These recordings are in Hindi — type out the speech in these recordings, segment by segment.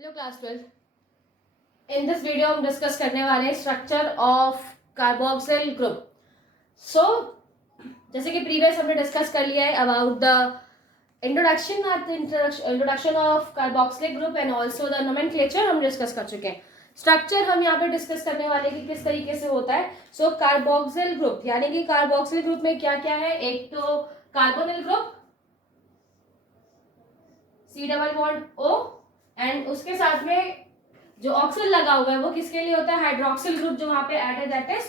Hello class 12। In this video हम डिस्कस करने वाले हैं स्ट्रक्चर ऑफ कार्बोक्सिल ग्रुप। सो जैसे कि प्रीवियस हमने डिस्कस कर लिया है about the introduction of carboxylic group and also the nomenclature हम डिस्कस कर चुके हैं। स्ट्रक्चर हम यहाँ पे डिस्कस करने वाले कि किस तरीके से होता है। सो कार्बोक्सिल ग्रुप यानी कि कार्बोक्सिल ग्रुप में क्या क्या है, एक तो कार्बोनिल ग्रुप C+O एंड उसके साथ में जो ऑक्सिल लगा हुआ है वो किसके लिए होता है, हाइड्रोक्सिल ग्रुप जो वहां पे ऐड है दैट इज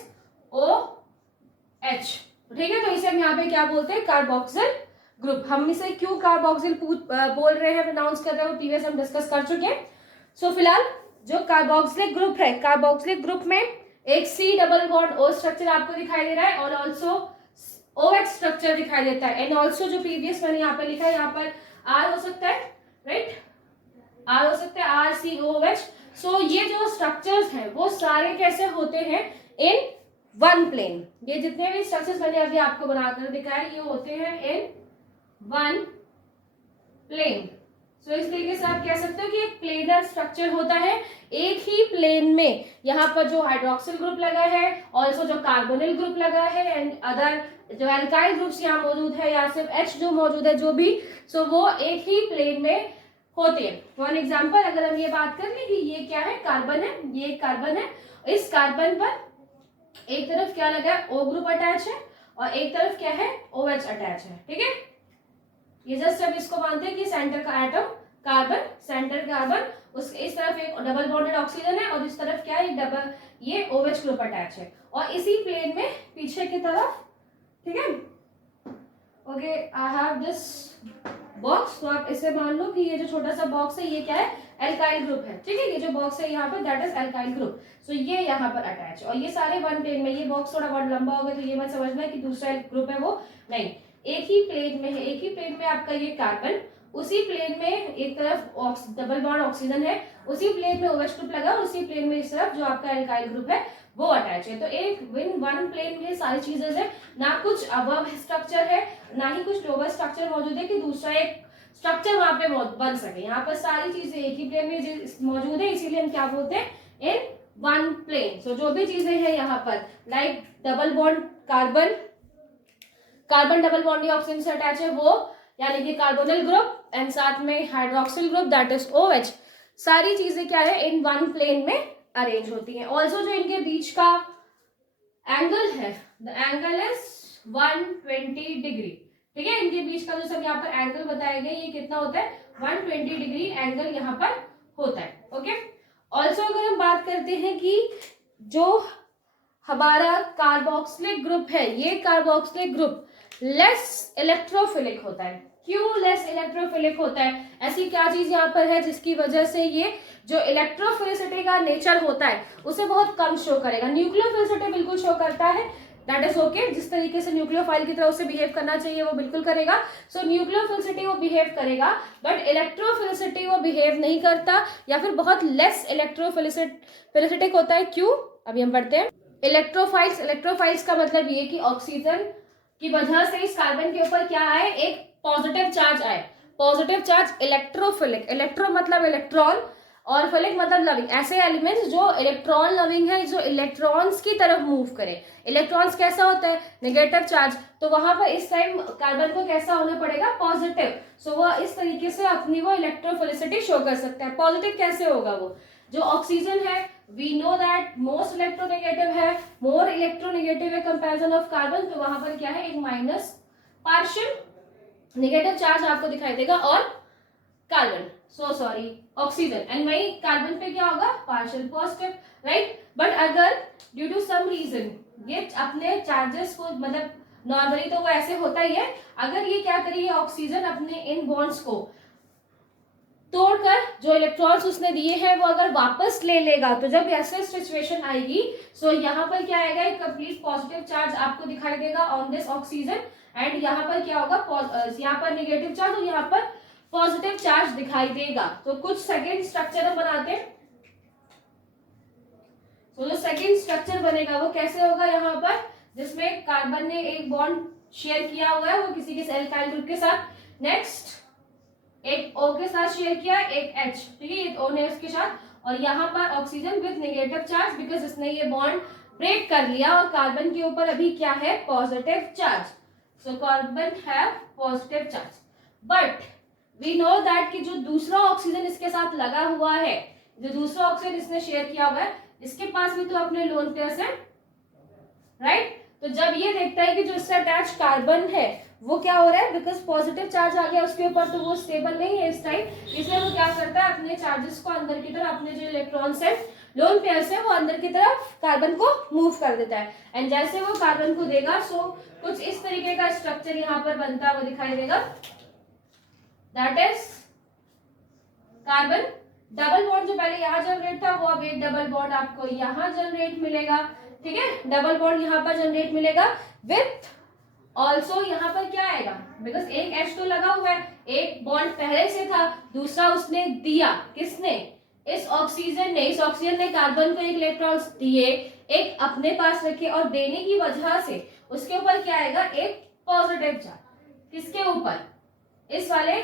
OH। ठीक है, तो इसे हम यहाँ पे क्या बोलते हैं, कार्बोक्सिल ग्रुप। हम इसे क्यों कार्बोक्सिल बोल रहे हैं, प्रोनाउंस कर रहे हैं, प्रीवियस हम डिस्कस कर चुके हैं। सो फिलहाल जो कार्बोक्सिलिक ग्रुप है, कार्बोक्सिलिक ग्रुप में एक C+O स्ट्रक्चर आपको दिखाई दे रहा है और ऑल्सो OH स्ट्रक्चर दिखाई देता है एंड ऑल्सो जो प्रीवियस मैंने यहाँ पे लिखा है, यहाँ पर R हो सकता है, राइट, R हो सकता है, RCOH। सो ये जो स्ट्रक्चर्स हैं वो सारे कैसे होते हैं, इन वन प्लेन। ये जितने भी स्ट्रक्चर्स मैंने अभी आपको बनाकर दिखाया ये होते हैं इन वन प्लेन। सो इस तरीके से आप कह सकते हो कि एक प्लेनर स्ट्रक्चर होता है एक ही प्लेन में। यहाँ पर जो हाइड्रोक्सिल ग्रुप लगा है, ऑल्सो जो कार्बोनिल ग्रुप लगा है एंड अदर जो एल्काइल ग्रुप्स यहाँ मौजूद है या सिर्फ H जो मौजूद है, जो भी, सो वो एक ही प्लेन में होते हैं। फॉर एग्जाम्पल अगर हम ये बात कर लें कि ये क्या है, कार्बन है, ये कार्बन है, इस कार्बन पर एक तरफ क्या लगा है, O ग्रुप अटैच है और एक तरफ क्या है, OH अटैच है। ठीक है, ये जस्ट अब इसको मानते हैं कि सेंटर का एटम कार्बन, सेंटर कार्बन, उस इस तरफ एक डबल बॉन्डेड ऑक्सीजन है और इस तरफ क्या है, डबल ये OH ग्रुप अटैच है और इसी प्लेन में पीछे की तरफ, ठीक है, okay, I have this box. तो आप इसे मान लो कि ये जो छोटा सा बॉक्स है ये क्या है, एल्काइल ग्रुप है। ठीक है, ये जो बॉक्स है यहाँ पे दैट इज एल्काइल ग्रुप। सो ये यहाँ पर अटैच और ये सारे वन प्लेन में। ये बॉक्स थोड़ा बहुत लंबा हो गया तो ये मत समझना कि दूसरा ग्रुप है, वो नहीं, एक ही प्लेन में है। एक ही प्लेन में आपका ये कार्बन, उसी प्लेन में एक तरफ डबल बॉन्ड ऑक्सीजन है, उसी प्लेन में OH ग्रुप लगा, उसी प्लेन में इस तरफ जो आपका एल्काइल ग्रुप है वो अटैच है। तो एक वन प्लेन में सारी चीजें है, ना कुछ अबव स्ट्रक्चर है ना ही कुछ लोअर स्ट्रक्चर मौजूद है कि दूसरा एक स्ट्रक्चर वहां पे बन सके। यहाँ पर सारी चीजें एक ही प्लेन में मौजूद है, इसीलिए हम क्या बोलते हैं, इन वन प्लेन। सो जो भी चीजें हैं यहाँ पर like double bond carbon, carbon double bond oxygen से अटैच है वो, यानी कि कार्बोनिल ग्रुप एंड साथ में hydroxyl group that is OH, सारी चीजें क्या है, इन वन प्लेन में अरेंज होती हैं। ऑल्सो जो इनके बीच का एंगल है, द एंगल इज 120 डिग्री। ठीक है, इनके बीच का जो सब यहाँ पर एंगल बताया गया ये कितना होता है, 120 डिग्री एंगल यहाँ पर होता है। ओके, ऑल्सो अगर हम बात करते हैं कि जो हमारा कार्बोक्सिलिक ग्रुप है, ये कार्बोक्सिलिक ग्रुप लेस इलेक्ट्रोफिलिक होता है। क्यों लेस इलेक्ट्रोफिलिक होता है, ऐसी क्या चीज यहाँ पर है जिसकी वजह से ये जो इलेक्ट्रोफिलिसिटी का नेचर होता है उसे बहुत कम शो करेगा। न्यूक्लियोफिलिसिटी बिल्कुल शो करता है, दैट इज ओके, जिस तरीके से न्यूक्लियोफाइल की तरह उसे बिहेव करना चाहिए वो बिल्कुल करेगा। सो न्यूक्लियोफिलिसिटी वो बिहेव करेगा बट इलेक्ट्रोफिलिसिटी वो बिहेव नहीं करता या फिर बहुत लेस इलेक्ट्रोफिलिसिटिक होता है। क्यों, अभी हम पढ़ते हैं। इलेक्ट्रोफाइल्स का मतलब ये कि ऑक्सीजन की वजह से इस कार्बन के ऊपर क्या आए, एक पॉजिटिव चार्ज आए। पॉजिटिव चार्ज इलेक्ट्रोफिलिक, इलेक्ट्रो मतलब इलेक्ट्रॉन और फिलिक मतलब लविंग, ऐसे एलिमेंट्स जो इलेक्ट्रॉन लविंग है, जो इलेक्ट्रॉन्स की तरफ मूव करे। इलेक्ट्रॉन्स कैसा होता है, नेगेटिव चार्ज, तो वहां पर इस टाइम कार्बन को कैसा होना पड़ेगा, पॉजिटिव। सो वह इस तरीके से अपनी वो इलेक्ट्रोफिलिसिटी शो कर सकता है। पॉजिटिव कैसे होगा, वो जो ऑक्सीजन है we know that most electronegative है, मोर इलेक्ट्रोनेगेटिव है कंपैरिजन ऑफ कार्बन, तो वहां पर क्या है, एक माइनस पार्शियल नेगेटिव चार्ज आपको दिखाई देगा और कार्बन, ऑक्सीजन, एंड वही कार्बन पे क्या होगा, पार्शियल पॉजिटिव, राइट। बट अगर ड्यू टू सम रीजन ये अपने चार्जेस को, मतलब नॉर्मली तो वो ऐसे होता ही है, अगर ये क्या करेगी, ऑक्सीजन अपने इन बॉन्ड्स को तोड़कर जो इलेक्ट्रॉन्स उसने दिए हैं वो अगर वापस ले लेगा, तो जब ऐसे सिचुएशन आएगी, सो यहाँ पर क्या आएगा, एक कंप्लीट पॉजिटिव चार्ज आपको दिखाई देगा ऑन दिस ऑक्सीजन एंड यहाँ पर क्या होगा, यहाँ पर नेगेटिव चार्ज और यहाँ पर पॉजिटिव चार्ज दिखाई देगा। तो कुछ सेकेंड स्ट्रक्चर हम बनाते हैं। तो जो सेकेंड स्ट्रक्चर बनेगा वो कैसे होगा, यहाँ पर जिसमें कार्बन ने एक बॉन्ड शेयर किया हुआ है वो किसी के एल्काइल ग्रुप के साथ। नेक्स्ट एक O के साथ शेयर किया, एक H, ठीक है, ये O ने इसके साथ, और यहाँ पर oxygen with negative charge because इसने ये बॉन्ड ब्रेक कर लिया और कार्बन के ऊपर अभी क्या है, positive charge. So carbon have positive charge. But we know that कि जो दूसरा ऑक्सीजन इसके साथ लगा हुआ है, जो दूसरा ऑक्सीजन इसने शेयर किया हुआ है, इसके पास भी तो अपने लोन पेयर्स है, राइट. तो जब ये देखता है कि जो इससे अटैच कार्बन है वो क्या हो रहा है, बिकॉज पॉजिटिव चार्ज आ गया उसके ऊपर, तो वो स्टेबल नहीं है इस टाइम, इसलिए वो क्या करता है, अपने चार्जेस को अंदर की तरफ, अपने जो इलेक्ट्रॉन्स है, लोन पेयर्स है, वो अंदर की तरफ कार्बन को मूव कर देता है. एंड जैसे वो कार्बन को देगा, सो कुछ इस तरीके का स्ट्रक्चर यहाँ पर बनता है, वो दिखाई देगा. That is carbon double bond. जो पहले यहाँ जनरेट था, वो अब एक डबल बॉन्ड आपको यहाँ जनरेट मिलेगा, ठीक है. डबल बॉन्ड यहाँ पर जनरेट मिलेगा विथ ऑल्सो यहाँ पर क्या आएगा, बिकॉज एक H तो लगा हुआ है, एक बॉन्ड पहले से था, दूसरा उसने दिया, किसने, इस ऑक्सीजन ने. इस ऑक्सीजन ने कार्बन को एक इलेक्ट्रॉन्स दिए, एक अपने पास रखे, और देने की वजह से उसके ऊपर क्या आएगा, एक पॉजिटिव चार्ज. किसके ऊपर, इस वाले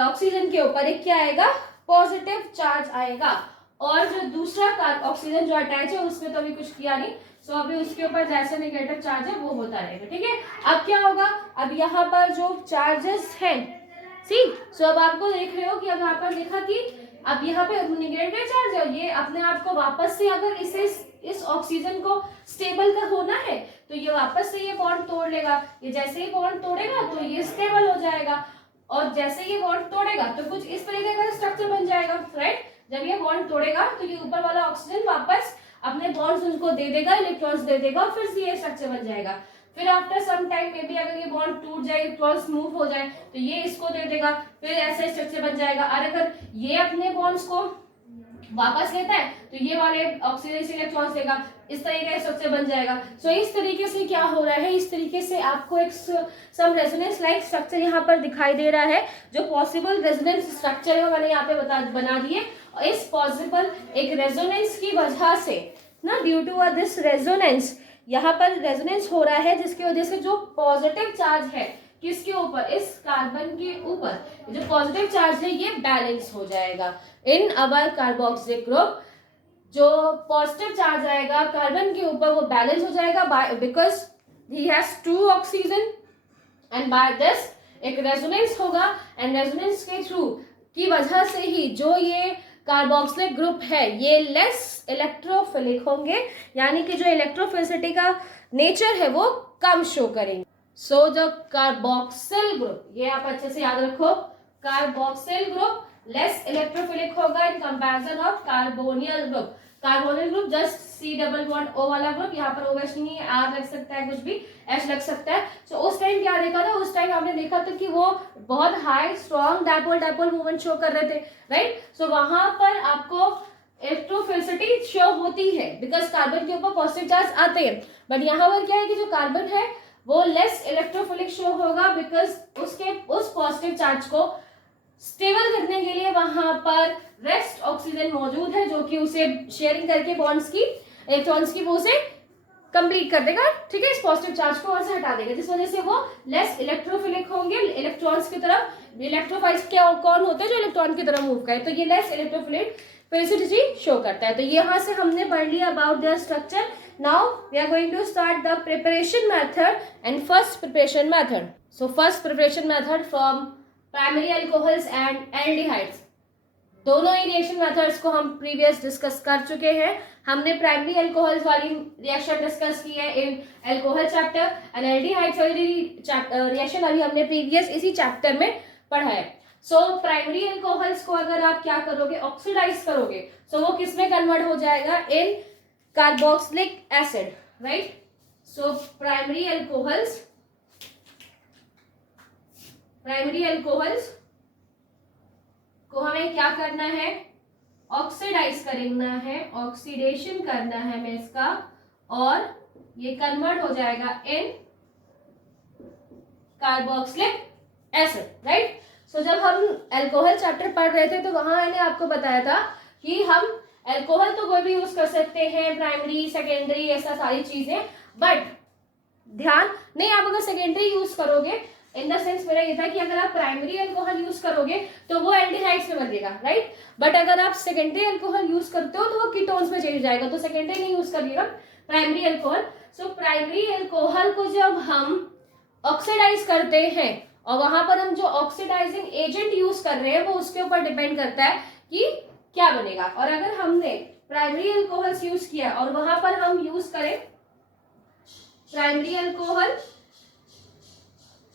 ऑक्सीजन के ऊपर एक क्या आएगा, पॉजिटिव चार्ज आएगा. और जो दूसरा ऑक्सीजन जो अटैच है उसमें तो अभी कुछ किया नहीं, सो अभी उसके ऊपर जैसे नेगेटिव चार्ज है वो होता रहेगा, ठीक है. अब क्या होगा, अब यहाँ पर जो चार्जेस हैं, सी, सो अब आपको देख रहे हो कि अब यहाँ पर लिखा कि अब यहाँ पे नेगेटिव चार्ज है, ये अपने आप को वापस से, अगर इसे इस ऑक्सीजन को स्टेबल का होना है तो ये वापस से ये बॉन्ड तोड़ लेगा. ये जैसे ही बॉन्ड तोड़ेगा तो ये स्टेबल हो जाएगा, और जैसे ये बॉन्ड तोड़ेगा तो कुछ इस तरीके का स्ट्रक्चर बन जाएगा, राइट. जब ये बॉन्ड तोड़ेगा तो ये ऊपर वाला ऑक्सीजन वापस अपने बॉन्ड्स उनको दे देगा, इलेक्ट्रॉन्स दे देगा, और फिर से ये स्ट्रक्चर बन जाएगा. फिर after some time maybe अगर ये बॉन्ड टूट जाए, इलेक्ट्रॉन्स मूव हो जाए, तो ये इसको दे देगा, फिर ऐसा स्ट्रक्चर बन जाएगा. और अगर ये अपने बॉन्ड्स को वापस लेता है तो ये वाले ऑक्सीजन से इलेक्ट्रॉन्स देगा, इस तरीके का स्ट्रक्चर बन जाएगा. सो इस तरीके से क्या हो रहा है, इस तरीके से आपको एक सम रेजोनेंस लाइक स्ट्रक्चर यहाँ पर दिखाई दे रहा है. जो पॉसिबल रेजोनेंस स्ट्रक्चर है मैंने यहाँ पे बना दिए. इस पॉसिबल एक रेजोनेंस की वजह से ना, ड्यू टू दिस रेजोनेंस, यहाँ पर रेजोनेंस हो रहा है जिसकी वजह से जो पॉजिटिव चार्ज है किसके ऊपर, इस कार्बन के ऊपर, जो पॉजिटिव चार्ज है ये बैलेंस हो जाएगा इन अवर कार्बोक्सिलिक ग्रुप. जो पॉजिटिव चार्ज आएगा कार्बन के ऊपर वो बैलेंस हो जाएगा because he has two oxygen, and by this एक रेजोनेंस होगा, एंड रेजोनेंस के थ्रू की वजह से ही जो ये कार्बोक्सिलिक ग्रुप है ये लेस इलेक्ट्रोफिलिक होंगे, यानी कि जो इलेक्ट्रोफिलिसिटी का नेचर है वो कम शो करेंगे. सो जो कार्बोक्सिल ग्रुप, ये आप अच्छे से याद रखो, कार्बोक्सिल ग्रुप लेस इलेक्ट्रोफिलिक होगा in comparison of carbonyl group. Carbonyl group just C double bond O वाला ग्रुप, यहाँ पर OH नहीं है, R लग सकता है, कुछ भी H लग सकता है. सो उस टाइम क्या देखा था, उस टाइम हमने देखा था कि वो बहुत high strong dipole movement show कर रहे थे, राइट. सो वहां पर आपको इलेक्ट्रोफिलिसिटी शो होती है बिकॉज कार्बन के ऊपर पॉजिटिव चार्ज आते हैं. बट यहाँ पर क्या है कि जो कार्बन है वो लेस इलेक्ट्रोफिलिक शो होगा बिकॉज उसके उस पॉजिटिव चार्ज को स्टेबल करने के लिए वहां पर रेस्ट ऑक्सीजन मौजूद है, जो कि उसे शेयरिंग करके बॉन्ड्स की, इलेक्ट्रॉन्स की, वो उसे कंप्लीट कर देगा, ठीक है, इस पॉजिटिव चार्ज को और से हटा देगा, जिस वजह से वो लेस इलेक्ट्रोफिलिक होंगे इलेक्ट्रॉन्स की तरफ. इलेक्ट्रोफाइल्स क्या कौन होते हैं, जो इलेक्ट्रॉन की तरफ मूव करे, तो ये लेस इलेक्ट्रोफिलिक फिलिसिटी शो करता है. तो यहाँ से हमने पढ़ लिया about their structure. Now we are going to start the preparation method and first preparation method. So first preparation method from primary alcohols and aldehydes. दोनों ही रिएक्शन मेथड्स को हम प्रीवियस डिस्कस कर चुके हैं. हमने प्राइमरी अल्कोहल्स वाली रिएक्शन डिस्कस की है इन अल्कोहल चैप्टर, एंड एल्डिहाइड्स वाली रिएक्शन अभी हमने प्रीवियस इसी चैप्टर में पढ़ा है. सो प्राइमरी अल्कोहल्स को अगर आप क्या करोगे, ऑक्सीडाइज करोगे, सो वो किस में कन्वर्ट हो जाएगा, in carboxylic acid, right. So primary alcohols को हमें क्या करना है, ऑक्सीडाइज करना है, ऑक्सीडेशन करना है हमें इसका, और ये कन्वर्ट हो जाएगा इन कार्बोक्सिलिक एसिड, राइट. सो जब हम अल्कोहल चैप्टर पढ़ रहे थे तो वहां मैंने आपको बताया था कि हम अल्कोहल तो कोई भी यूज कर सकते हैं, प्राइमरी सेकेंडरी ऐसा सारी चीजें, बट ध्यान नहीं, आप अगर सेकेंडरी यूज करोगे इन द सेंस मेरा ये था कि अगर आप प्राइमरी अल्कोहल यूज करोगे तो वो एल्डिहाइड्स में बनेगा, राइट। बट अगर आप सेकेंडरी अल्कोहल यूज करते हो तो वो कीटोन्स में चेंज जाएगा, तो सेकेंडरी नहीं यूज करिएगा, primary alcohol. So primary alcohol को जब हम ऑक्सीडाइज करते हैं और वहां पर हम जो ऑक्सीडाइजिंग एजेंट यूज कर रहे हैं वो उसके ऊपर डिपेंड करता है कि क्या बनेगा। और अगर हमने प्राइमरी अल्कोहल्स यूज किया और वहां पर हम यूज करें प्राइमरी अल्कोहल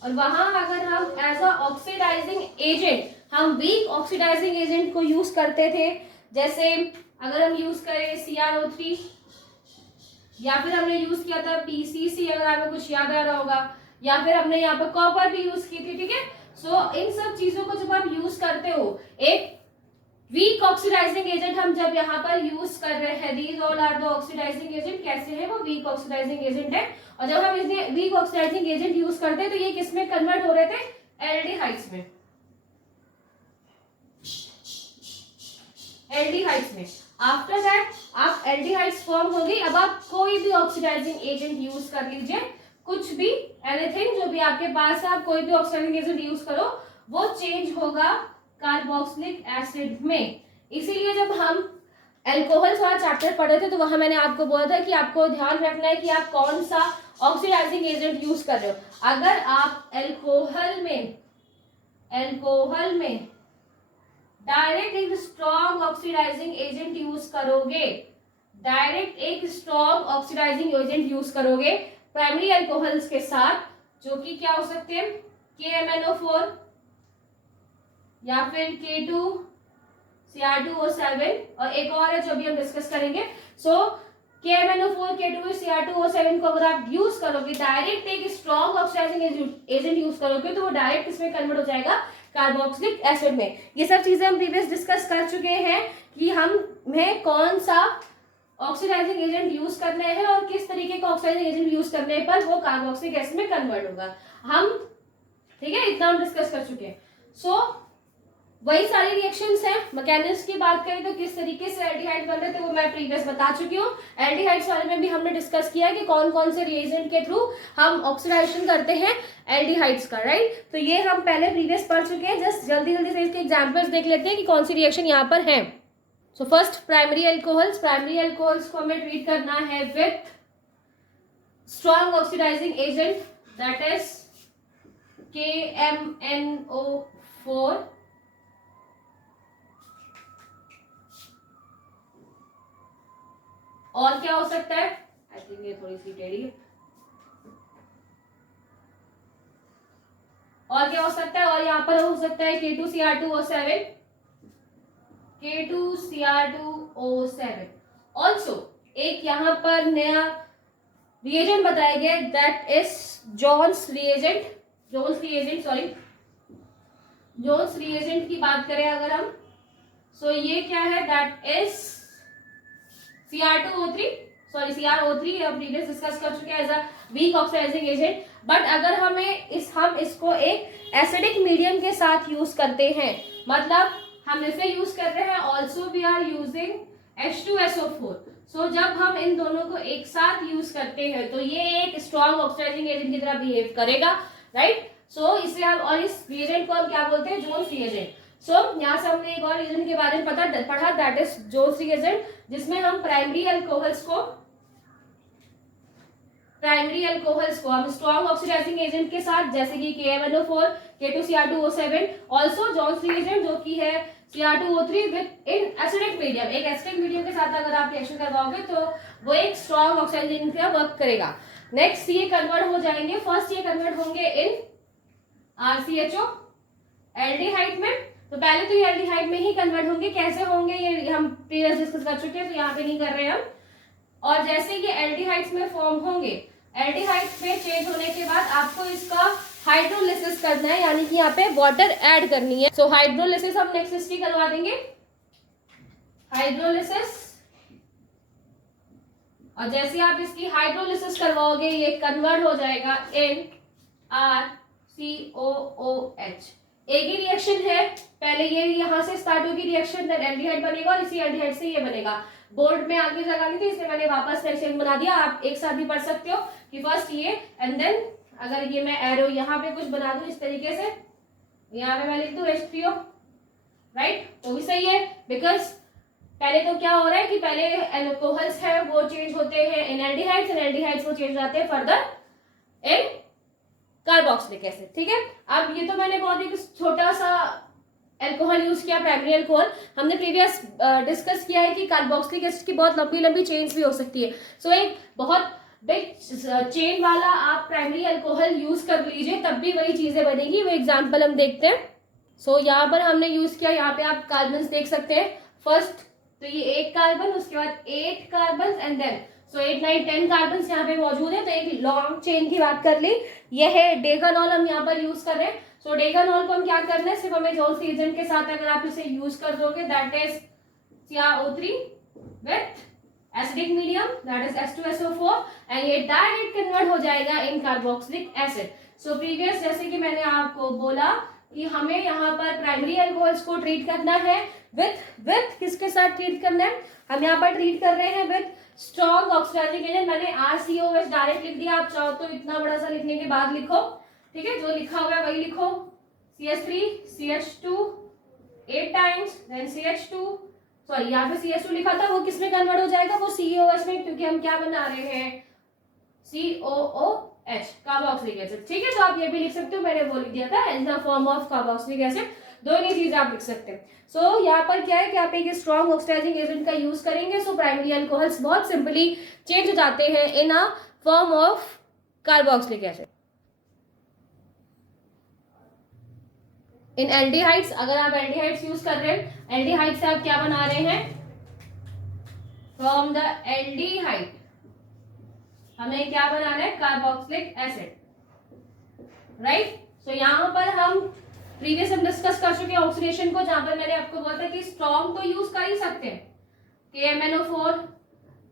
और वहां अगर हम एज अ ऑक्सीडाइजिंग एजेंट हम वीक ऑक्सीडाइजिंग एजेंट को यूज करते थे, जैसे अगर हम यूज करें CrO3 या फिर हमने यूज किया था PCC, अगर आपको कुछ याद आ रहा होगा, या फिर हमने यहाँ पर कॉपर भी यूज की थी, ठीक है। सो इन सब चीजों को जब आप यूज करते हो, एक वीक ऑक्सीडाइजिंग एजेंट हम जब यहाँ पर यूज कर रहे हैं, these all are the oxidizing agent, कैसे है वो वीक ऑक्सीडाइजिंग एजेंट है। और जब हम इसमें वीक ऑक्सीडाइजिंग एजेंट यूज करते हैं तो ये किसमें कन्वर्ट हो रहे थे, एल्डिहाइड्स में, एल्डिहाइड्स में। आफ्टर दैट आप एल्डिहाइड्स फॉर्म होगी, अब आप कोई भी ऑक्सीडाइजिंग एजेंट यूज कर लीजिए, कुछ भी, एनीथिंग जो भी आपके पास है, आप कोई भी ऑक्सीडाइजिंग एजेंट यूज करो, वो चेंज होगा कार्बोक्सिलिक एसिड में। इसीलिए जब हम अल्कोहल्स वाला चैप्टर पढ़े थे तो वहां मैंने आपको बोला था कि आपको ध्यान रखना है कि आप कौन सा ऑक्सीडाइजिंग एजेंट यूज कर रहे हो। अगर आप अल्कोहल में डायरेक्ट एक स्ट्रॉन्ग ऑक्सीडाइजिंग एजेंट यूज करोगे, डायरेक्ट एक स्ट्रॉन्ग ऑक्सीडाइजिंग एजेंट यूज करोगे प्राइमरी अल्कोहल्स के साथ, जो कि क्या हो सकते हैं, KMnO4 या फिर K2Cr2O7, और एक और है जो भी हम डिस्कस करेंगे। सो KMnO4 K2Cr2O7 को अगर आप यूज करोगे, डायरेक्ट एक स्ट्रॉन्ग ऑक्सीडाइजिंग एजेंट यूज करोगे, तो वो डायरेक्ट इसमें कन्वर्ट हो जाएगा कार्बोक्सिलिक एसिड में। ये सब चीजें हम प्रीवियस डिस्कस कर चुके हैं कि हमें कौन सा ऑक्सीडाइजिंग एजेंट यूज करने हैं और किस तरीके का ऑक्सीडाइजिंग एजेंट यूज करने पर वो कार्बोक्सिलिक एसिड में कन्वर्ट होगा हम, ठीक है, इतना हम डिस्कस कर चुके हैं। सो वही सारी रिएक्शंस हैं। मैकेनिज्म की बात करें तो किस तरीके से एल्डिहाइड बन रहे थे वो मैं प्रीवियस बता चुकी हूँ। एल्डिहाइड्स वाले में भी हमने डिस्कस किया है कि कौन कौन से रिएजेंट के थ्रू हम ऑक्सीडाइजेशन करते हैं एल्डिहाइड्स का, राइट। तो ये हम पहले प्रीवियस पढ़ चुके हैं, जस्ट जल्दी जल्दी से इसके एग्जाम्पल्स देख लेते हैं कि कौन सी रिएक्शन यहाँ पर है। So first primary alcohols, primary alcohols को हमें ट्रीट करना है with strong oxidising agent, that is KMnO4 और क्या हो सकता है, आई थिंक ये थोड़ी सी टेढ़ी है, और क्या हो सकता है, और यहाँ पर हो सकता है K2Cr2O7, K2Cr2O7। ऑल्सो एक यहाँ पर नया रिएजेंट बताया गया, दैट इज जोन्स रिएजेंट की बात करें अगर हम, सो ये क्या है, दैट इज CrO3 हम प्रीवियस डिस्कस कर चुके हैं as a weak oxidizing agent. But अगर हम इसको एक एसिडिक मीडियम के साथ यूज करते हैं, मतलब हम इसे यूज कर रहे हैं, also we are using H2SO4। So जब हम इन दोनों को एक साथ यूज करते हैं तो ये एक स्ट्रॉन्ग ऑक्सीडाइजिंग एजेंट की तरह बिहेव करेगा, राइट। सो इसे हम, और इस रिएजेंट को हम क्या बोलते हैं, जोन्स रिएजेंट। सो यहाँ से हमने एक और रिएजेंट के बारे में पढ़ा, दैट इज जोन्स रिएजेंट, जिसमें हम प्राइमरी अल्कोहल्स को हम स्ट्रॉन्ग ऑक्सीडाइजिंग एजेंट के साथ, जैसे कि KMnO4 K2Cr2O7, also Jones reagent जो कि है Cr2O3 with in acidic medium, एक एसिडिक मीडियम के साथ अगर आप रिएक्शन करवाओगे तो वो एक स्ट्रॉन्ग ऑक्सीडाइजिंग का वर्क करेगा। नेक्स्ट ये कन्वर्ट हो जाएंगे, फर्स्ट ये कन्वर्ट होंगे इन RCHO एल्डिहाइड में। तो पहले तो ये एल्डिहाइड में ही कन्वर्ट होंगे, कैसे होंगे ये हम प्रीवियस डिस्कस कर चुके हैं, तो यहाँ पे नहीं कर रहे हम। और जैसे ये एल्डिहाइड्स में फॉर्म होंगे, एल्डिहाइड्स में चेंज होने के बाद आपको इसका हाइड्रोलिसिस करना है, यानी कि यहाँ पे वाटर ऐड करनी है। सो हाइड्रोलिसिस हम नेक्स्ट ही करवा देंगे, हाइड्रोलिसिस। और जैसे आप इसकी हाइड्रोलिसिस करवाओगे ये कन्वर्ट हो जाएगा इन RCOOH। एक ही रिएक्शन है, पहले ये यहाँ से स्टार्ट होगी रिएक्शन, देन एल्डिहाइड बनेगा और इसी एल्डिहाइड से ये बनेगा। बोर्ड में आगे जगह नहीं थी इसलिए मैंने वापस रिएक्शन बना दिया, आप एक साथ भी पढ़ सकते हो कि फर्स्ट ये एंड देन अगर ये मैं एरो यहाँ पे कुछ बना दूं इस तरीके से, यहाँ पे मैं लिख दूं H3O, राइट, तो भी सही है, बिकॉज पहले तो क्या हो रहा है कि पहले अल्कोहल्स है वो चेंज होते हैं इन एल्डिहाइड्स, एंड एल्डिहाइड्स वो चेंज जाते हैं फर्दर इन कार्बोक्सिलिक एसिड, ठीक है। अब ये तो मैंने बहुत एक छोटा सा अल्कोहल यूज किया, प्राइमरी अल्कोहल। हमने प्रीवियस डिस्कस किया है कि कार्बोक्सिलिक एसिड की बहुत लंबी लंबी चेन्स भी हो सकती है, सो एक बहुत बिग चेन वाला आप प्राइमरी अल्कोहल यूज कर लीजिए, तब भी वही चीजें बनेगी। वो एग्जांपल हम देखते हैं। सो यहाँ पर हमने यूज किया, यहाँ पे आप कार्बन देख सकते हैं। फर्स्ट तो ये 1 कार्बन, उसके बाद 8 कार्बन एंड देन 8, 9, 10 कार्बन यहाँ पे मौजूद है। तो एक लॉन्ग चेन की बात कर ली, ये है डेकानॉल हम यहाँ पर यूज कर रहे हैं। सो डेकानॉल को हम क्या करना है, सिर्फ हमें जोन्स रीजन के साथ अगर आप इसे यूज कर दोगे, that is CrO3 with acidic medium, that is H2SO4, and ये डायरेक्ट कन्वर्ट हो जाएगा in carboxylic acid. So previous जैसे कि मैंने आपको बोला कि हमें यहाँ पर प्राइमरी अल्कोहल्स को ट्रीट करना है विथ किसके साथ ट्रीट करना है, हम यहाँ पर ट्रीट कर रहे हैं विथ स्ट्रॉन्ग ऑक्सीडाइजिंग एजेंट। मैंने RCOH डायरेक्ट लिख दिया, आप चाहो तो इतना बड़ा सा लिखने के बाद लिखो, ठीक है, जो लिखा हुआ है वही लिखो। CH3 CH2 8 times then CH2, sorry यहाँ पे CH2 लिखा था, वो किसमें कन्वर्ट हो जाएगा, वो COH में, क्योंकि हम क्या बना रहे हैं, COOH कार्बोक्सिलिक एसिड, ठीक है। तो आप ये भी लिख सकते हो, मैंने वो लिख दिया था in the form of carboxylic acid, दोनों चीजें आप लिख सकते हैं। सो यहाँ पर क्या है कि आप एक स्ट्रॉन्ग ऑक्सीडाइजिंग एजेंट का यूज करेंगे, सो प्राइमरी अल्कोहल्स बहुत सिंपली चेंज हो जाते हैं in a form of carboxylic acid. In aldehydes, अगर आप एल्डिहाइड्स यूज कर रहे हैं, एल्डिहाइड से आप क्या बना रहे हैं, फ्रॉम द एल्डिहाइड हमें क्या बनाना है, कार्बोक्सिलिक एसिड, राइट। सो यहाँ पर हम प्रीवियस हम डिस्कस कर चुके हैं ऑक्सीडेशन को, जहां पर मैंने आपको बोला था कि स्ट्रॉन्ग तो यूज कर ही सकते हैं, KMnO4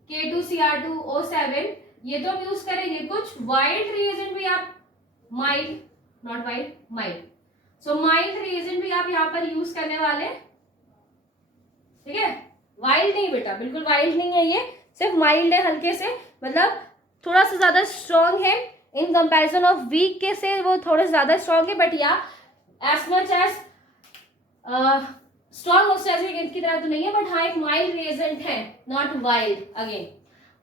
K2Cr2O7, ये तो हम यूज करेंगे। कुछ वाइल्ड रिएजेंट भी आप, mild not wild, mild, so mild reagent भी आप यहाँ पर यूज करने वाले, ठीक है। वाइल्ड नहीं बेटा, बिल्कुल वाइल्ड नहीं है, ये सिर्फ माइल्ड है, हल्के से, मतलब थोड़ा सा ज्यादा स्ट्रॉन्ग है इन कंपैरिजन ऑफ वीक के से, वो थोड़े ज्यादा स्ट्रॉन्ग है, बट या as much as strong oxidising agent की तरह तो नहीं है, बट हाँ एक माइल्ड रिएजेंट है, नॉट वाइल्ड अगेन।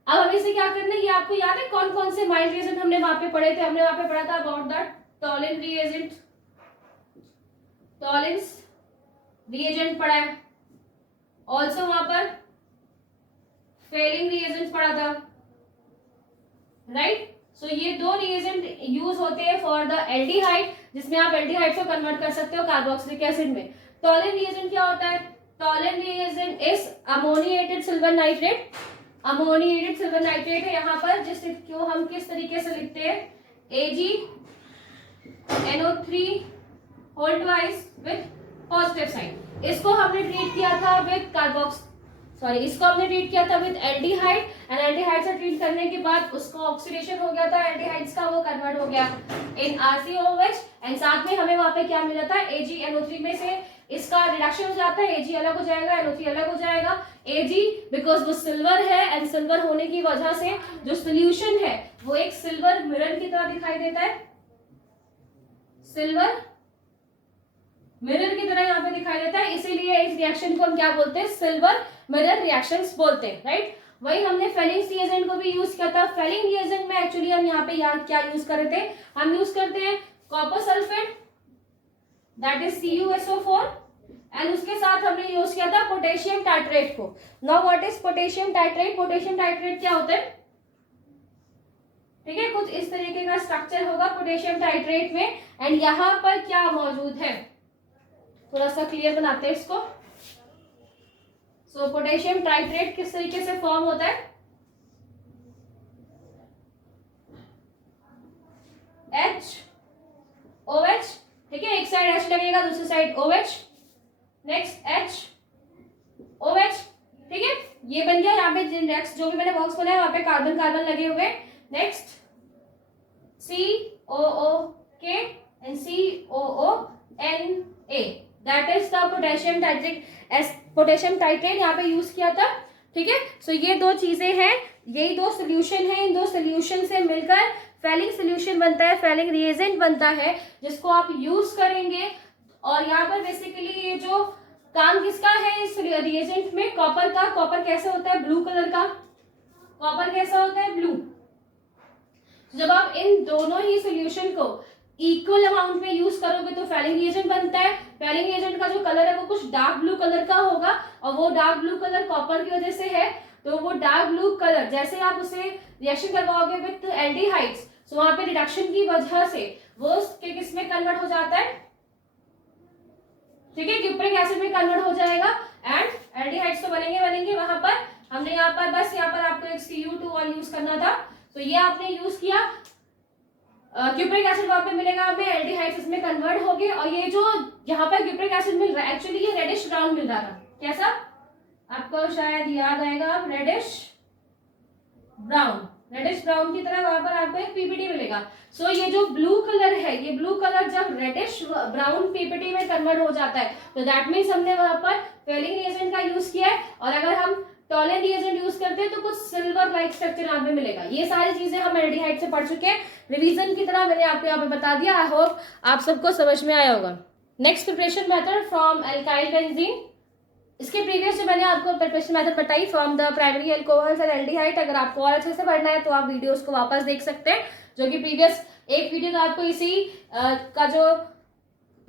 अब हमें इसे क्या करना है, ये आपको याद है कौन कौन से माइल्ड रिएजेंट हमने वहां पे पढ़े थे, हमने वहां पे पढ़ा था about the Tollen reagent, Tollens reagent पढ़ा है, ऑल्सो वहां पर फेलिंग रिएजेंट पढ़ा था, राइट। सो ये 2 रिएजेंट यूज होते हैं फॉर द एल्डिहाइड, जिसमें आप एल्डिहाइड को कन्वर्ट कर सकते हो कार्बोक्सिलिक एसिड में। टॉलिन रिएजेंट क्या होता है, टॉलिन reagent is ammoniated silver nitrate, ammoniated silver nitrate है यहाँ पर, जिसको हम किस तरीके से लिखते हैं, AgNO3 whole twice with positive sign. इसको हमने ट्रीट किया था विथ इसको हमने ट्रीट किया था विद एल्डिहाइड, एंड एल्डिहाइड से ट्रीट करने के बाद उसको ऑक्सीडेशन हो गया था एल्डिहाइड्स का, वो कन्वर्ट हो गया इन RCOH, एंड साथ में हमें वहां पे क्या मिला था, AgNO3 में से इसका रिडक्शन हो जाता है, Ag अलग हो जाएगा, NO3 अलग हो जाएगा। Ag बिकॉज वो सिल्वर है, एंड सिल्वर होने की वजह से जो सोल्यूशन है वो एक सिल्वर मिरर की तरह दिखाई देता है, सिल्वर मिरर की तरह यहाँ पे दिखाई देता है, इसीलिए इस रिएक्शन को हम क्या बोलते हैं, सिल्वर मिरर रिएक्शंस बोलते हैं, राइट। वही हमने फेलिंग रिएजेंट को भी यूज किया था। फेलिंग रिएजेंट में एक्चुअली हम यहाँ पे क्या यूज कर रहे थे, हम यूज करते हैं copper sulphate, that is CuSO4, and उसके साथ हमने यूज किया था पोटेशियम टाइट्रेट को। Now what is potassium titrate, potassium titrate क्या होता है, ठीक है, कुछ इस तरीके का स्ट्रक्चर होगा पोटेशियम टाइट्रेट में, एंड यहाँ पर क्या मौजूद है, थोड़ा सा क्लियर बनाते हैं इसको। सो पोटेशियम टाइट्रेट किस तरीके से फॉर्म होता है, HOH, ठीक है, एक साइड H लगेगा, दूसरी साइड OH, नेक्स्ट HOH, ठीक है, ये बन गया। यहाँ पे नेक्स्ट जो भी मैंने बॉक्स बनाया वहां पे कार्बन कार्बन लगे हुए, next COOK and COONA, that is the potassium titrate, potassium titrate यहाँ पे यूज किया था, ठीक है। सो ये 2 चीजें हैं, यही 2 सोल्यूशन है, इन 2 सोल्यूशन से मिलकर फेलिंग सोल्यूशन बनता है, फेलिंग रिएजेंट बनता है जिसको आप यूज करेंगे। और यहाँ पर बेसिकली ये जो काम किसका है इस रिएजेंट में, कॉपर का। कॉपर कैसे होता है, ब्लू कलर का। कॉपर कैसा होता है, ब्लू। जब आप इन दोनों ही सोल्यूशन को इक्वल अमाउंट में यूज करोगे तो फेलिंग रिएजेंट बनता है। फेलिंग रिएजेंट का जो कलर है वो कुछ डार्क ब्लू कलर का होगा, और वो डार्क ब्लू कलर कॉपर की वजह से है। तो वो डार्क ब्लू कलर जैसे आप उसे रिएक्शन करवाओगे विद एल्डिहाइड्स, तो वहां पे रिडक्शन की वजह से वो किस में कन्वर्ट हो जाता है, ठीक है, क्यूप्रिक एसिड में कन्वर्ट हो जाएगा एंड एल्डिहाइड्स तो बनेंगे वहां पर। हमने यहाँ पर बस यहाँ पर आपको एक Cu2 यूज करना था, तो ये आपने यूज किया। क्यूप्रिक एसिड वहां पे मिलेगा हमें, एल्डिहाइड्स इसमें कन्वर्ट हो गए, और ये जो यहाँ पर क्यूप्रिक एसिड मिल रहा है एक्चुअली ये रेडिश ब्राउन मिल रहा था। कैसा, आपको शायद याद आएगा, रेडिश ब्राउन की तरह वहां पर आपको एक पीपीटी मिलेगा। सो ये जो ब्लू कलर है, ये ब्लू कलर जब रेडिश ब्राउन पीपीटी में कन्वर्ट हो जाता है तो दैट मीन्स हमने वहां पर फेलिंग रिएजेंट का यूज किया है। और अगर हम टॉलेंट रिएजेंट यूज करते हैं तो कुछ सिल्वर लाइक स्ट्रक्चर यहाँ पे मिलेगा। ये सारी चीजें हम एल्डिहाइड से पढ़ चुके हैं, रिवीजन की तरह मैंने आपको यहाँ पे बता दिया। आई होप आप सबको समझ में आया होगा। Next preparation method from alkyl benzene. इसके प्रीवियस जो मैंने आपको प्रिपरेशन मेथड बताई from the primary alcohols and aldehyde, अगर आपको और अच्छे से पढ़ना है तो आप वीडियोस को वापस देख सकते हैं, जो कि प्रीवियस एक वीडियो तो आपको इसी का जो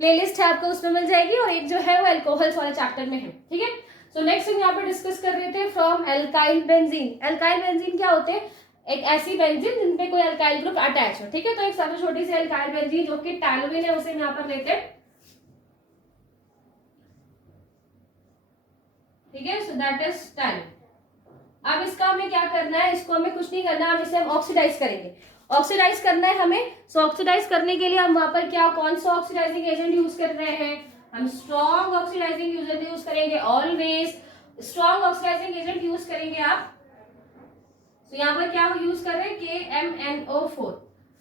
प्लेलिस्ट है आपको उसमें मिल जाएगी, और एक जो है वो अल्कोहल्स वाले चैप्टर में है, ठीक है। सो नेक्स्ट हम यहाँ पे डिस्कस कर रहे थे from alkyl benzene. Alkyl benzene क्या होते हैं, एक ऐसी बेंजीन जिनपे कोई अल्काइल ग्रुप अटैच हो, ठीक है। तो एक सबसे छोटी सी एल्काइल बेंजीन जो कि टैलोविन है उसे यहाँ पर लेते हैं, ठीक है। सो दैट इज टैलोविन। अब इसका हमें क्या करना है, इसको हमें कुछ नहीं करना, हम इसे हम ऑक्सीडाइज करेंगे। ऑक्सीडाइज करना है हमें। सो ऑक्सीडाइज करने के लिए हम वहां पर क्या, कौन सा ऑक्सीडाइजिंग एजेंट यूज कर रहे हैं, हम स्ट्रॉन्ग ऑक्सीडाइजिंग एजेंट यूज करेंगे। Always strong oxidising agent use करेंगे आप। तो यहाँ पर क्या यूज कर रहे हैं, KMnO4।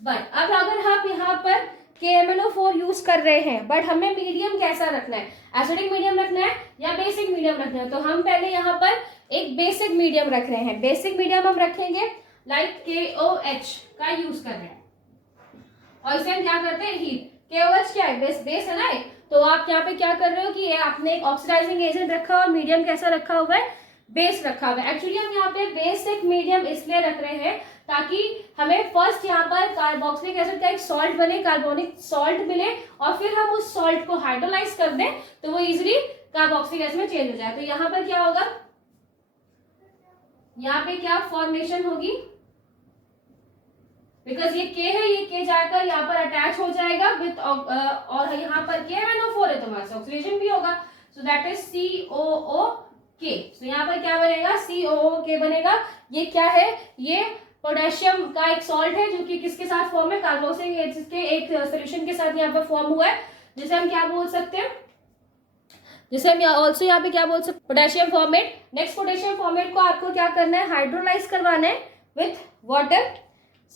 बट अब अगर आप यहाँ पर KMnO4 यूज कर रहे हैं, बट हमें मीडियम कैसा रखना है, एसिडिक मीडियम रखना है या बेसिक मीडियम रखना है, तो हम पहले यहाँ पर एक बेसिक मीडियम रख रहे हैं। बेसिक मीडियम हम रखेंगे लाइक KOH का यूज कर रहे हैं, और इसे हम क्या करते हैं, हीट। KOH क्या है, बेस है ना। तो आप यहाँ पे क्या कर रहे हो कि आपने एक ऑक्सीडाइजिंग एजेंट रखा और मीडियम कैसा रखा हुआ है, बेस रखा हुआ है। एक्चुअली हम यहाँ पे बेसिक मीडियम इसलिए रख रहे हैं ताकि हमें फर्स्ट यहाँ पर कार्बोक्सिलिक एसिड का एक सॉल्ट बने, कार्बोनिक सॉल्ट मिले, और फिर हम उस सॉल्ट को हाइड्रोलाइज कर दें तो वो इजिली कार्बोक्सिलिक एसिड में चेंज हो जाए। तो यहाँ पर क्या होगा, यहाँ पे क्या फॉर्मेशन होगी, बिकॉज ये K है, ये K जाकर यहाँ पर अटैच हो जाएगा विथ, और यहाँ पर KMnO4 है तो वहां से ऑक्सीडेशन भी होगा। सो दैट इज COOK। सो यहाँ पर क्या बनेगा, COOK बनेगा। ये क्या है, ये पोटेशियम का एक सॉल्ट है जो कि किसके साथ फॉर्म है, कार्बोक्सिलिक एसिड के एक सोल्यूशन के साथ यहाँ पर फॉर्म हुआ है, जिसे हम क्या बोल सकते हैं, जिसे हम ऑल्सो यहाँ पे क्या बोल सकते हैं, potassium format. Next potassium format को आपको क्या करना है, हाइड्रोलाइज करवाना है विथ वाटर।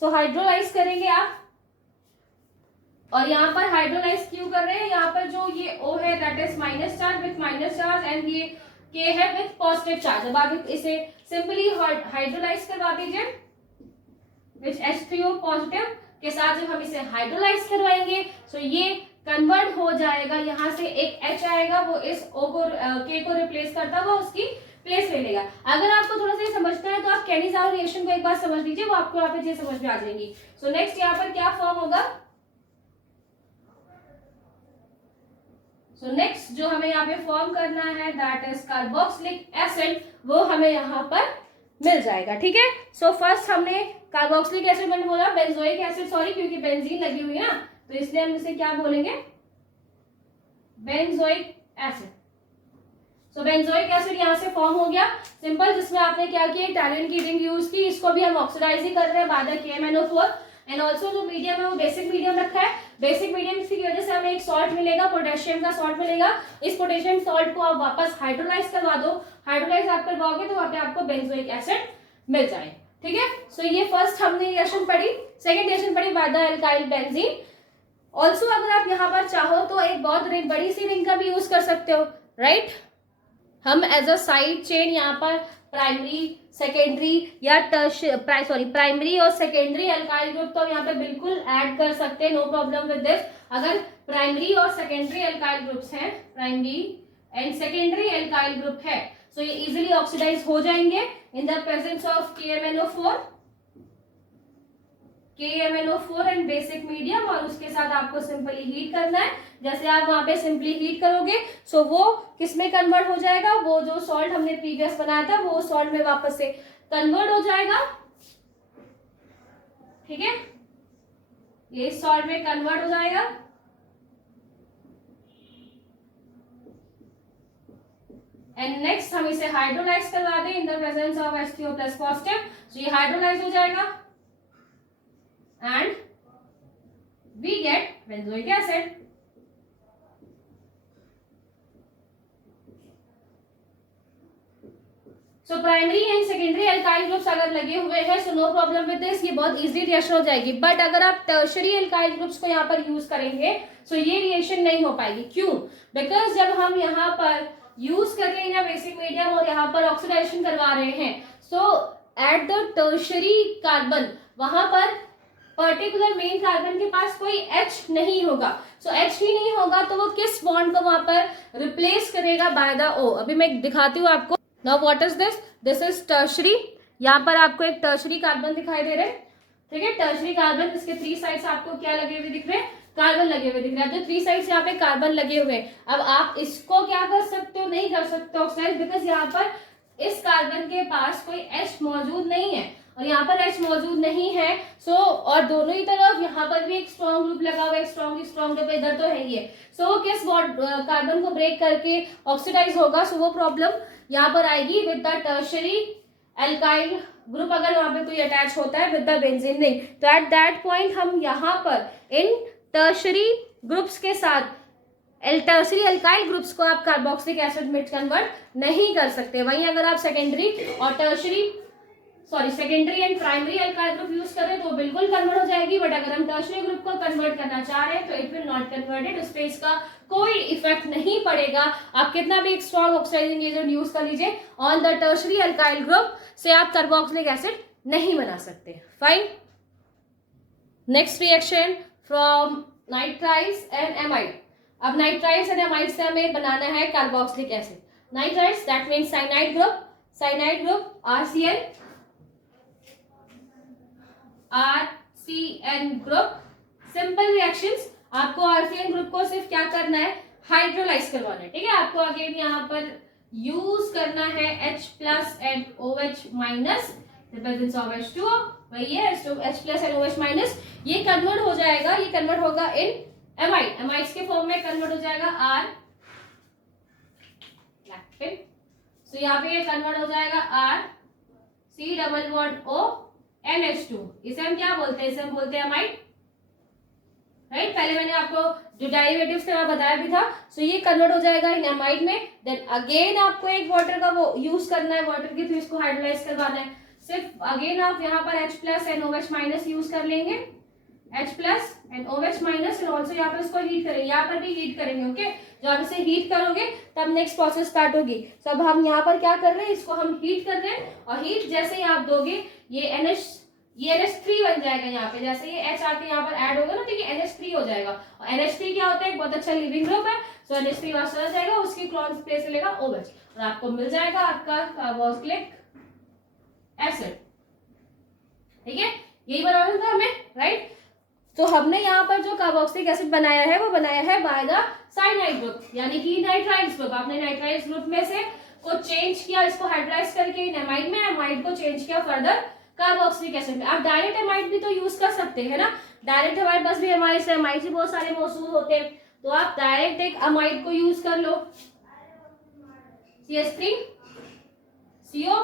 सो हाइड्रोलाइज करेंगे आप, और यहाँ पर हाइड्रोलाइज क्यों कर रहे हैं, यहाँ पर जो ये O है that is minus charge with minus charge, and ये K है विथ पॉजिटिव चार्ज। अब आप इसे सिंपली हाइड्रोलाइज करवा दीजिए विथ H3O पॉजिटिव के साथ। जब हम इसे हाइड्रोलाइज करवाएंगे सो ये कन्वर्ट हो जाएगा, यहाँ से एक H आएगा, वो इस O को K को रिप्लेस करता हुआ उसकी प्लेस ले लेगा। अगर आपको थोड़ा सा समझना है तो आप केनिज़ावा रिएक्शन को एक बार समझ लीजिए, वो आपको यहाँ पे चीज समझ में आ जाएंगी। सो नेक्स्ट यहाँ पर क्या फॉर्म होगा, सो नेक्स्ट जो हमें यहाँ पे फॉर्म करना है दैट इज कार्बोक्सिलिक एसिड, वो हमें यहाँ पर मिल जाएगा, ठीक है। सो फर्स्ट हमने कार्बोक्सिलिक एसिड मैंने बोला, बेंजोइक एसिड सॉरी, क्योंकि बेंजीन लगी हुई है ना, तो इसलिए हम इसे क्या बोलेंगे, बेंजोइक एसिड। सो बेंजोइक एसिड यहाँ से फॉर्म हो गया सिंपल, जिसमें आपने क्या किया, टैलिन की रिंग यूज की। इसको भी हम ऑक्सीडाइज ही कर रहे हैं बाद KMnO4, एंड ऑल्सो जो मीडियम है वो बेसिक मीडियम रखा है। बेसिक मीडियम की वजह से हमें एक सॉल्ट मिलेगा, पोटेशियम का सॉल्ट मिलेगा। इस पोटेशियम सॉल्ट को आप वापस हाइड्रोलाइज करवा दो, हाइड्रोलाइज आप करवाओगे तो वहां पे आपको बेंजोइक एसिड मिल जाए, ठीक है। सो ये फर्स्ट हमने रिएक्शन पढ़ी। सेकेंड रिएक्शन पढ़ी by the alkyl benzene. Also अगर आप यहाँ पर चाहो तो एक बहुत बड़ी सी रिंग का भी यूज कर सकते हो, राइट। हम एज अ साइड चेन यहाँ पर प्राइमरी सेकेंडरी या प्राइमरी और सेकेंडरी अल्काइल ग्रुप तो हम यहाँ पे बिल्कुल ऐड कर सकते हैं, नो प्रॉब्लम विद दिस। अगर प्राइमरी और सेकेंडरी अल्काइल ग्रुप्स हैं, primary and secondary alkyl group है, सो ये इजिली ऑक्सीडाइज हो जाएंगे in the presence of KMnO4 and basic medium, और उसके साथ आपको सिंपली हीट करना है। जैसे आप वहां पे सिंपली हीट करोगे सो वो किसमें कन्वर्ट हो जाएगा, वो जो सॉल्ट हमने प्रीवियस बनाया था वो सॉल्ट में वापस से कन्वर्ट हो जाएगा, ठीक है, ये सॉल्ट में कन्वर्ट हो जाएगा। एंड नेक्स्ट हम इसे हाइड्रोलाइज करवा दें in the presence of H3O plus positive, तो ये हाइड्रोलाइज हो जाएगा and we get benzoic acid. So primary and secondary alkyl groups अगर लगे हुए हैं so no problem with this, ये बहुत easily रिएक्शन हो जाएगी। बट अगर आप tertiary alkyl groups को यहाँ पर यूज करेंगे so ये रिएक्शन नहीं हो पाएगी। क्यों? बिकॉज जब हम यहाँ पर यूज कर रहे हैं बेसिक मीडियम और यहाँ पर ऑक्सीडाइजेशन करवा रहे हैं, so at the tertiary carbon वहां पर पर्टिकुलर मेन कार्बन के पास कोई H नहीं होगा। सो H ही नहीं होगा तो वो किस बॉन्ड को वहां पर रिप्लेस करेगा, बाय द O। अभी मैं दिखाती हूँ आपको। Now what is this, this is tertiary. यहाँ पर आपको एक टर्शरी कार्बन दिखाई दे रहे हैं, ठीक है, टर्शरी कार्बन। इसके 3 साइड्स आपको क्या लगे हुए दिख रहे हैं, कार्बन लगे हुए दिख रहे हैं। जो 3 साइड्स यहाँ पे कार्बन लगे हुए हैं, अब आप इसको क्या कर सकते हो, नहीं कर सकते ऑक्साइड, बिकॉज यहाँ पर इस कार्बन के पास कोई H मौजूद नहीं है और यहाँ पर H मौजूद नहीं है। सो और दोनों ही तरफ यहाँ पर भी एक स्ट्रॉन्ग ग्रुप लगा हुआ है, स्ट्रॉन्ग ग्रुप इधर तो है ही है। सो किस कार्बन को ब्रेक करके ऑक्सीडाइज होगा, सो वो प्रॉब्लम यहाँ पर आएगी with the tertiary alkyl group. अगर वहां पे कोई अटैच होता है विद द बेंजीन नहीं, तो एट दैट पॉइंट हम यहाँ पर इन टर्शरी ग्रुप्स के साथ टर्शरी एल्काइल ग्रुप्स को आप कार्बोक्सिलिक एसिड में कन्वर्ट नहीं कर सकते। वहीं अगर आप secondary and primary alkyl group use करें तो बिल्कुल कन्वर्ट हो जाएगी। बट अगर हम टर्शरी ग्रुप को कन्वर्ट करना चाह रहे हैं तो इट विल नॉट कन्वर्टेड, उस पे इसका कोई इफेक्ट नहीं पड़ेगा। आप कितना भी एक स्ट्रॉन्ग ऑक्सीडाइजिंग एजेंट यूज कर लीजिए, on the tertiary alkyl group से आप कार्बोक्सिलिक एसिड नहीं बना सकते। Fine. Next reaction from nitriles and amide. अब नाइट्राइल्स एंड एमाइड से हमें बनाना है carboxylic acid. Nitriles that means cyanide group RCN group. Simple reactions, आपको RCN ग्रुप को सिर्फ क्या करना है, हाइड्रोलाइज करवाना है, ठीक है। आपको अगेन यहाँ पर यूज करना है H plus and OH minus presence of H2O, वही है H plus and OH minus. ये कन्वर्ट हो जाएगा, ये कन्वर्ट होगा इन एमाइड, एमाइड्स के फॉर्म में कन्वर्ट हो जाएगा R लैक्टिन। सो यहाँ पे ये कन्वर्ट हो जाएगा R C double bond O NH2। इसे हम क्या बोलते हैं, इसे हम बोलते हैं एमाइड, राइट। पहले मैंने आपको जो डेरिवेटिव्स थे बताया भी था। सो ये कन्वर्ट हो जाएगा इन एमाइड में। देन अगेन आपको एक वाटर का वो यूज करना है, वाटर के थ्रू इसको हाइड्रोलाइज करवाना है। सिर्फ अगेन आप यहाँ पर H plus and OH minus use कर लेंगे, H plus and OH minus, and also यहाँ पर इसको हीट करेंगे, यहाँ पर भी हीट करेंगे, ओके। जब आप इसे हीट करोगे तब नेक्स्ट प्रोसेस स्टार्ट होगी। तो अब हम यहाँ पर क्या कर रहे हैं, इसको हम हीट कर रहे हैं, और हीट जैसे ही आप दोगे ये NH3 बन जाएगा। यहाँ पे जैसे ये H आके यहाँ पर ऐड होगा ना, तो ये NH3 हो जाएगा। और NH3 क्या होता है, बहुत अच्छा लिविंग ग्रुप है। सो NH3 वहां चला जाएगा, उसकी क्रॉस प्लेस लेगा OH, और आपको मिल जाएगा आपका कार्बोक्सिलिक एसिड, ठीक है। यही बनाना था हमें, राइट। तो हमने यहाँ पर जो कार्बोक्सिलिक एसिड बनाया है वो बनाया है बाय द साइनाइड ग्रुप, यानी कि नाइट्राइल्स ग्रुप। आपने नाइट्राइल्स ग्रुप में से को चेंज किया, इसको हाइड्राइज करके एमाइड में, एमाइड को चेंज किया फर्दर कार्बोक्सिलिक एसिड में। आप डायरेक्ट एमाइड भी तो यूज कर सकते हैं ना, डायरेक्ट हमारे पास भी एमाइड से बहुत सारे मौजूद होते हैं, तो आप डायरेक्ट एक एमाइड को यूज कर लो। CH3 CO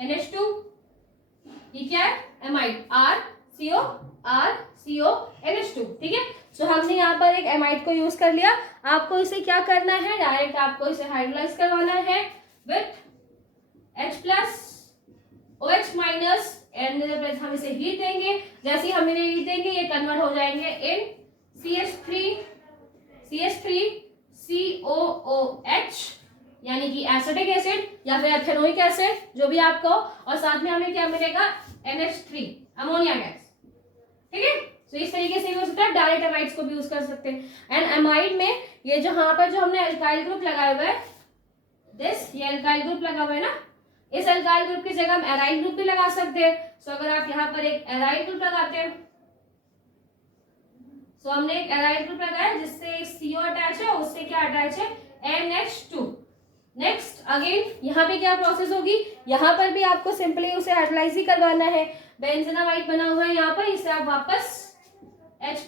NH2, ये क्या है, एमाइड RCO NH2, ठीक है। सो हमने यहाँ पर एक एमाइड को यूज कर लिया। आपको इसे क्या करना है, डायरेक्ट आपको इसे हाइड्रोलाइज करवाना है with H plus OH minus, and हम इसे हीट देंगे। जैसे ही हम इन्हें हीट देंगे ये कन्वर्ट हो जाएंगे इन CH3 COOH, यानी यानी कि एसिटिक एसिड या फिर एथेनोइक एसिड, जो भी आपको, और साथ में हमें क्या मिलेगा, NH3 अमोनिया गैस। ठीक है, तो इस तरीके से यूज होता है। डायरेक्ट एमाइड्स को भी यूज कर सकते हैं। एंड एमाइड में ये जो यहाँ पर जो हमने अल्काइल ग्रुप लगाया हुआ है, ये अल्काइल ग्रुप लगा हुआ है ना, इस अल्काइल ग्रुप की जगह हम एराइल ग्रुप भी लगा सकते हैं। सो अगर आप यहाँ पर एक एराइल ग्रुप लगाते हैं, सो हमने एक एराइल ग्रुप लगाया जिससे CO अटैच है, उससे क्या अटैच है, NH2। नेक्स्ट अगेन यहाँ पे क्या प्रोसेस होगी, यहाँ पर भी आपको सिंपली उसे हाइड्रोलाइज ही करवाना है। बेंजीनामाइड बना हुआ है यहाँ पर, इसे आप वापस H+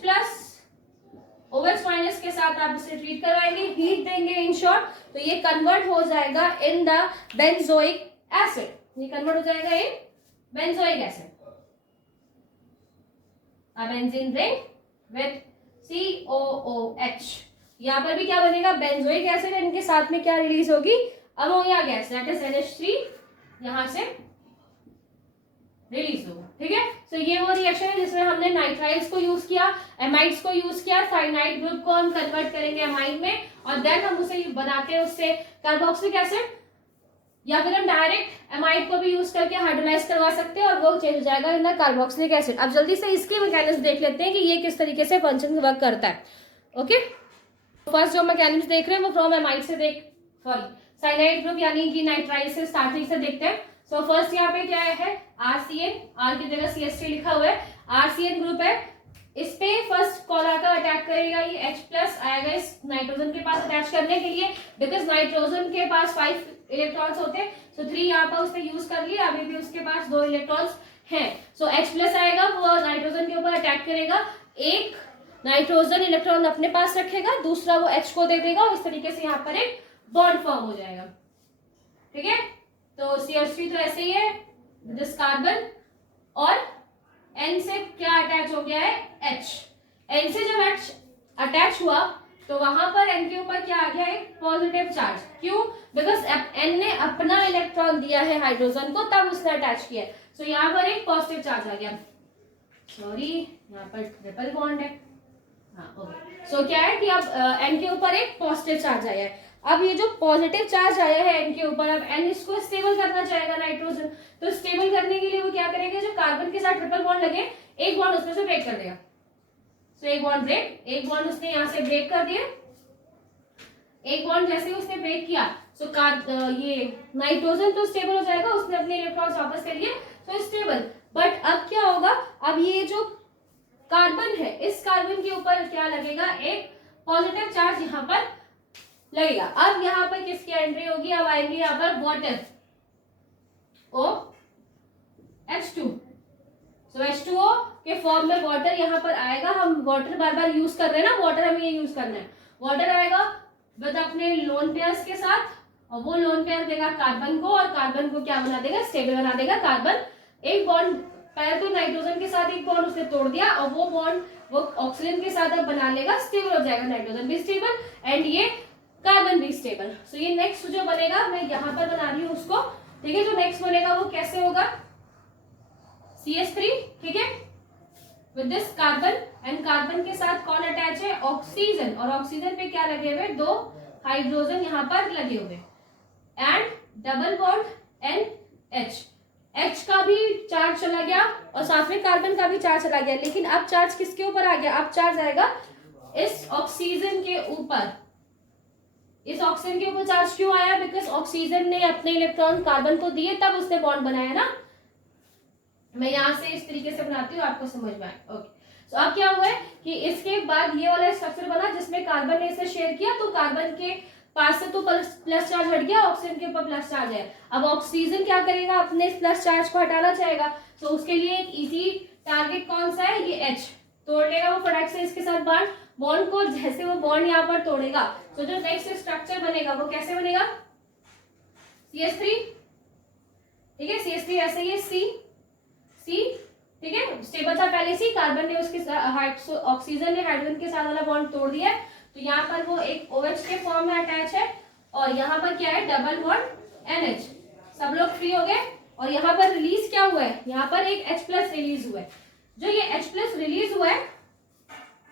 OH- के साथ आप इसे ट्रीट करवाएंगे, हीट देंगे इन शॉर्ट, तो ये कन्वर्ट हो जाएगा इन द बेंजोइक एसिड। ये कन्वर्ट हो जाएगा in benzoic acid. A benzene ring with COOH। यहाँ पर भी क्या बनेगा, बेंजोइक एसिड, इनके साथ में क्या रिलीज होगी, ammonia gas, that is NH3 यहाँ से रिलीज होगा। ठीक है, तो ये वो रिएक्शन है जिसमें हमने नाइट्राइल्स को यूज किया, एमाइड्स को यूज किया, साइनाइड ग्रुप को हम कन्वर्ट करेंगे एमाइड में, और देन हम उसे बनाते हैं उससे कार्बोक्सिलिक एसिड, या फिर हम डायरेक्ट एमाइड को भी यूज करके हाइड्रोलाइज करवा सकते हैं और वो चेंज हो जाएगा इन द कार्बोक्सिलिक एसिड। अब जल्दी से इसके मैकेनिज्म देख लेते हैं कि ये किस तरीके से फंक्शन वर्क करता है। ओके, फर्स्ट जो मैकेनिज्म देख रहे हैं वो फ्रॉम एमाइड से साइनाइड ग्रुप यानी कि नाइट्राइल से स्टार्टिंग से देखते हैं। सो फर्स्ट यहाँ पे क्या है, RCN, R की जगह CH3 लिखा हुआ है, RCN ग्रुप है। इस पे फर्स्ट कॉल आकर अटैक करेगा, ये H+ आएगा इस नाइट्रोजन के पास अटैच करने के लिए, बिकॉज नाइट्रोजन के पास 5 इलेक्ट्रॉन्स होते हैं, सो 3 यहाँ पर उसने यूज कर लिया, अभी भी उसके पास 2 इलेक्ट्रॉन्स हैं। सो H+ आएगा, वो नाइट्रोजन के ऊपर अटैक करेगा, एक नाइट्रोजन इलेक्ट्रॉन अपने पास रखेगा, दूसरा वो H को दे देगा, और इस तरीके से यहाँ पर एक बॉन्ड फॉर्म हो जाएगा। ठीक है, तो CH3 तो ऐसे ही है दिस कार्बन, और N से क्या अटैच हो गया है, H। N से जब H अटैच हुआ तो वहां पर N के ऊपर क्या आ गया, एक पॉजिटिव चार्ज। क्यों, बिकॉज N ने अपना इलेक्ट्रॉन दिया है हाइड्रोजन को, तब उसने अटैच किया है, सो यहाँ पर एक पॉजिटिव चार्ज आ गया। सॉरी, यहाँ पर ट्रिपल बॉन्ड है, हाँ ओके। सो क्या है कि अब N के ऊपर एक पॉजिटिव चार्ज आया है। अब ये जो पॉजिटिव चार्ज आया है N के ऊपर, अब N इसको स्टेबल करना चाहेगा नाइट्रोजन, तो स्टेबल करने के लिए वो क्या करेगा, जो कार्बन के साथ ट्रिपल बॉन्ड लगे, एक बॉन्ड उसमें से ब्रेक कर देगा। सो एक बॉन्ड ब्रेक, एक बॉन्ड उसने यहाँ से ब्रेक कर दिया, एक बॉन्ड जैसे उसने ब्रेक किया, सो ये नाइट्रोजन तो स्टेबल हो जाएगा, उसने अपने इलेक्ट्रॉन्स वापस ले लिए, तो स्टेबल। बट अब क्या होगा, अब ये जो कार्बन है, इस कार्बन के ऊपर क्या लगेगा, एक पॉजिटिव चार्ज यहाँ पर लगेगा। अब यहाँ पर किसकी एंट्री होगी, अब आएंगे यहाँ पर वाटर, OH2। सो H2O के फॉर्म में वाटर यहाँ पर आएगा। हम वाटर बार बार यूज कर रहे हैं ना, वाटर हमें ये यूज करना है। वाटर आएगा विद अपने लोन पेयर्स के साथ, और वो लोन पेयर देगा कार्बन को, और कार्बन को क्या बना देगा, स्टेबल बना देगा। कार्बन एक बॉन्ड पहले तो नाइट्रोजन के साथ एक बॉन्ड उसने तोड़ दिया, और वो बॉन्ड वो ऑक्सीजन के साथ अब बना लेगा, स्टेबल हो जाएगा, नाइट्रोजन भी स्टेबल एंड ये कार्बन भी स्टेबल। सो ये नेक्स्ट जो बनेगा, मैं यहाँ पर बना रही हूँ उसको, ठीक है। जो नेक्स्ट बनेगा वो कैसे होगा, CH3, ठीक है, with this carbon, and carbon के साथ कौन अटैच है, ऑक्सीजन, और ऑक्सीजन पे क्या लगे हुए, 2 हाइड्रोजन यहाँ पर लगे हुए, and double bond NH। H का भी चार्ज चला गया और साथ में कार्बन का भी चार्ज चला गया, लेकिन अब चार्ज किसके ऊपर आ गया, अब चार्ज आएगा इस ऑक्सीजन के ऊपर। इस ऑक्सीजन के ऊपर चार्ज क्यों आया, बिकॉज ऑक्सीजन ने अपने इलेक्ट्रॉन कार्बन को दिए, तब उसने बॉन्ड बनाया ना। मैं यहाँ से इस तरीके से बनाती हूँ, आपको समझ में आए, ओके। तो अब क्या हुआ है कि इसके बाद ये वाला स्ट्रक्चर बना जिसमें कार्बन ने इसे शेयर किया, तो कार्बन के पास से तो प्लस चार्ज हट गया, ऑक्सीजन के ऊपर प्लस चार्ज है। अब ऑक्सीजन क्या करेगा, अपने प्लस चार्ज को हटाना चाहेगा, तो उसके लिए एक इजी टारगेट कौन सा है, ये H तोड़ लेगा वो फटाक से इसके साथ बॉन्ड को। जैसे वो बॉन्ड यहाँ पर तोड़ेगा, तो जो नेक्स्ट स्ट्रक्चर बनेगा वो कैसे बनेगा, CH3, ठीक है, CH3 ऐसे ही C, ठीक है, स्टेबल था पहले से, कार्बन ने उसके ऑक्सीजन ने हाइड्रोजन के साथ वाला बॉन्ड तोड़ दिया है, तो यहाँ पर वो एक OH के फॉर्म में अटैच है, और यहाँ पर क्या है, डबल बॉन्ड NH। सब लोग फ्री हो गए, और यहाँ पर रिलीज क्या हुआ है, यहाँ पर एक H+ रिलीज हुआ है। जो ये H+ रिलीज हुआ है,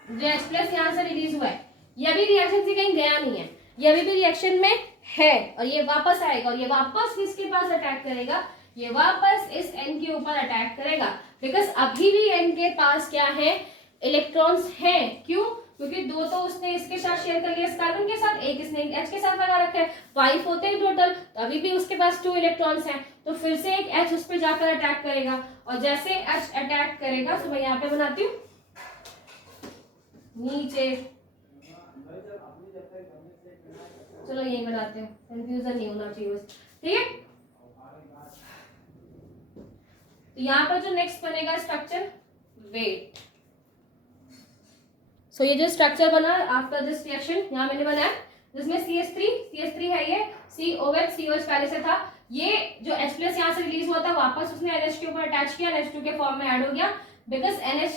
जो H+ यहाँ से रिलीज हुआ है, ये अभी रिएक्शन से कहीं गया नहीं है, ये अभी भी रिएक्शन में है और ये वापस आएगा और ये वापस किसके पास अटैक करेगा, ये वापस इस N के ऊपर अटैक करेगा, बिकॉज अभी भी N के पास क्या है, इलेक्ट्रॉन्स हैं। क्यों, क्योंकि दो तो उसने इसके साथ शेयर कर लिया इस कार्बन के साथ, एक इसने H के साथ लगा रखा है, 5 होते हैं टोटल, तो अभी भी उसके पास 2 इलेक्ट्रॉन्स हैं, तो फिर से एक H उस पर जाकर अटैक करेगा और जैसे H अटैक करेगा, तो मैं यहाँ पे बनाती हूँ नीचे, चलो यही बनाते हैं, कंफ्यूजन नहीं होना चाहिए बस, ठीक है। तो यहाँ पर जो नेक्स्ट बनेगा स्ट्रक्चर वेट। सो ये जो स्ट्रक्चर बना आफ्टर दिस रिएक्शन यहाँ मैंने बनाया, जिसमें CH3 है, ये COH पहले से था, ये जो H+ यहाँ से रिलीज हुआ था वापस उसने NH के ऊपर अटैच किया, NH2 के फॉर्म में ऐड हो गया, बिकॉज N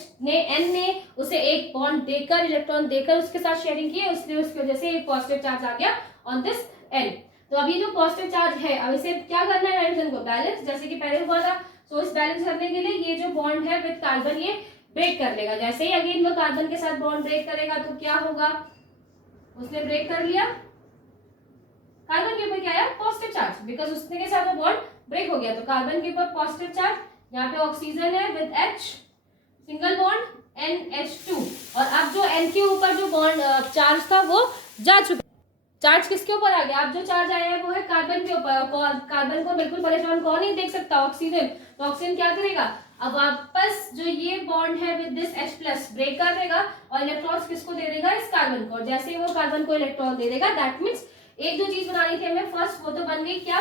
ने उसे एक बॉन्ड देकर, इलेक्ट्रॉन देकर उसके साथ शेयरिंग की है, इसलिए उसकी वजह से एक पॉजिटिव चार्ज आ गया ऑन दिस N। तो अब ये जो पॉजिटिव चार्ज है, अब इसे क्या करना है, नाइट्रोजन को बैलेंस, जैसे कि पहले हुआ था। सो इस बैलेंस करने के लिए ये जो बॉन्ड है विद कार्बन ये ब्रेक कर लेगा, जैसे ही अगेन वो कार्बन के साथ बॉन्ड ब्रेक करेगा तो क्या होगा, उसने ब्रेक कर लिया, कार्बन के ऊपर क्या आया, पॉजिटिव चार्ज, बिकॉज उसने के साथ वो बॉन्ड ब्रेक हो गया, तो कार्बन के ऊपर पॉजिटिव चार्ज, यहाँ पे ऑक्सीजन है with H, single bond NH2, और अब जो N के ऊपर जो बॉन्ड चार्ज था वो जा चुका, चार्ज किसके ऊपर आ गया, अब जो चार्ज आया है वो है कार्बन के ऊपर, कार्बन को बिल्कुल परेशान कौन नहीं देख सकता, ऑक्सीजन, तो ऑक्सीजन क्या करेगा, अब वापस जो ये बॉन्ड है विद दिस H+ ब्रेक कर देगा और इलेक्ट्रॉन्स किसको दे देगा, इस कार्बन को, जैसे ही वो कार्बन को इलेक्ट्रॉन दे देगा, दैट मींस एक जो चीज बनानी थी हमें फर्स्ट, वो तो बन गई क्या,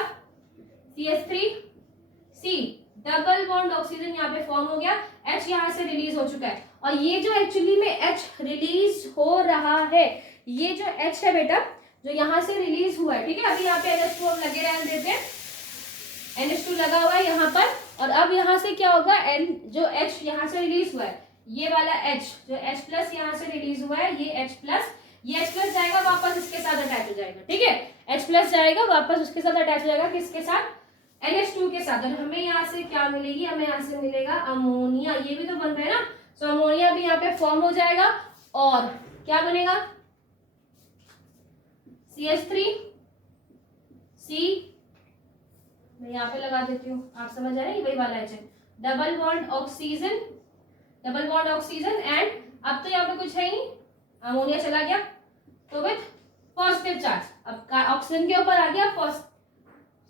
CH3C, डबल बॉन्ड ऑक्सीजन यहाँ पे फॉर्म हो गया, H यहाँ से रिलीज हो चुका है, और ये जो एक्चुअली में H रिलीज हो रहा है, ये जो H है बेटा जो यहाँ से रिलीज हुआ है, ठीक है, अभी यहाँ पे NH2 हम लगे रहने देते हैं, NH2 लगा हुआ है यहाँ पर, और अब यहाँ से क्या होगा, N जो H यहाँ से रिलीज हुआ है, ये वाला H जो H+ यहाँ से रिलीज हुआ है, ये H+ जाएगा वापस इसके साथ अटैच हो जाएगा, ठीक है, H+ जाएगा वापस उसके साथ अटैच हो जाएगा, किसके साथ, NH2 के साथ, और हमें यहाँ से क्या मिलेगी, हमें यहाँ से मिलेगा अमोनिया, ये भी तो बन रहा है ना, सो अमोनिया भी यहाँ पे फॉर्म हो जाएगा, और क्या बनेगा, CH3C, मैं यहाँ पे लगा देती हूँ, आप समझ आ रहे हैं, वही वाला है, डबल बॉन्ड ऑक्सीजन, एंड अब तो यहाँ पे कुछ है ही नहीं, अमोनिया चला गया, तो विथ पॉजिटिव चार्ज, अब ऑक्सीजन के ऊपर आ गया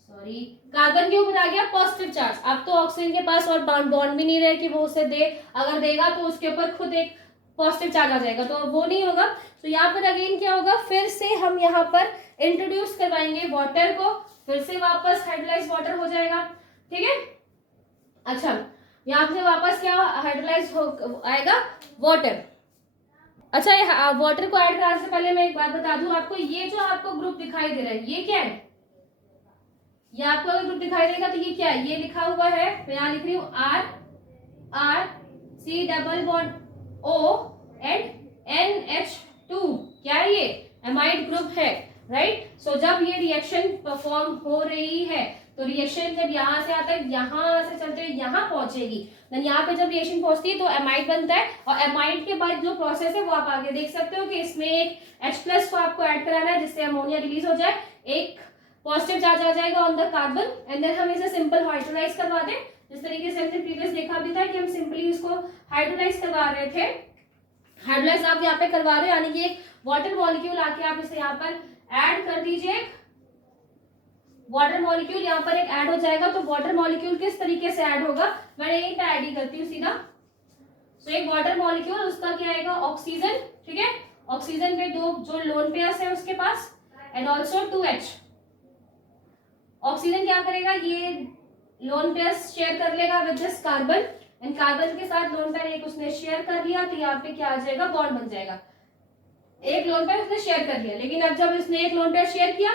कार्बन के ऊपर आ गया पॉजिटिव चार्ज, अब तो ऑक्सीजन के पास और बॉन्ड भी नहीं रहे कि वो उसे दे, अगर देगा तो उसके ऊपर खुद एक पॉजिटिव चार्ज आ जाएगा, तो वो नहीं होगा, तो यहाँ पर अगेन क्या होगा, फिर से हम यहाँ पर इंट्रोड्यूस करवाएंगे वाटर को, फिर से वापस हाइड्रोलाइज वाटर हो जाएगा, ठीक है। अच्छा, यहाँ से वापस क्या हाइड्रोलाइज आएगा वाटर। अच्छा, ये वाटर को ऐड करने से पहले मैं एक बात बता दूं आपको, ये जो आपको ग्रुप दिखाई दे रहा है ये क्या है, ये आपको अगर ग्रुप दिखाई देगा तो ये क्या है, ये लिखा हुआ है, मैं यहाँ लिख रही हूँ RC double bond O and NH2, क्या है ये, एमाइड ग्रुप है, राइट। सो जब ये रिएक्शन परफॉर्म हो रही है, तो रिएक्शन जब यहाँ से आता है, यहाँ से चलते हुए यहाँ पहुंचेगी, देन यहाँ पे जब रिएक्शन पहुंचती है तो एमाइड बनता है, और एमाइड के बाद जो प्रोसेस है वो आप आगे देख सकते हो कि इसमें एक H+ को आपको ऐड कराना है जिससे अमोनिया रिलीज हो जाए, एक पॉजिटिव चार्ज आ जाएगा on the carbon, and then हम इसे सिंपल हाइड्रोलाइज करवा दें, जिस तरीके से हमने प्रीवियस देखा भी था कि हम सिंपली इसको हाइड्रोलाइज करवा रहे थे, हाइड्रोलाइज आप यहाँ पे करवा रहे हो, यानी कि एक वाटर मॉलिक्यूल आके आप इसे यहाँ पर ऐड कर दीजिए, वाटर मॉलिक्यूल यहाँ पर एक ऐड हो जाएगा, तो वाटर मॉलिक्यूल किस तरीके से ऐड होगा, मैं यहीं पे ऐड ही करती हूँ सीधा। सो एक वाटर मॉलिक्यूल, उसका क्या आएगा, ऑक्सीजन, ठीक है, ऑक्सीजन पे दो जो लोन पेयर्स है उसके पास, एंड ऑल्सो 2H, ऑक्सीजन क्या करेगा, ये लोन पेयर्स शेयर कर लेगा with this carbon, and carbon के साथ लोन पेयर एक उसने शेयर कर लिया, तो यहाँ पे क्या आ जाएगा, बॉन्ड बन जाएगा, एक लोन पेयर उसने शेयर कर लिया, लेकिन अब जब इसने एक लोन पेयर शेयर किया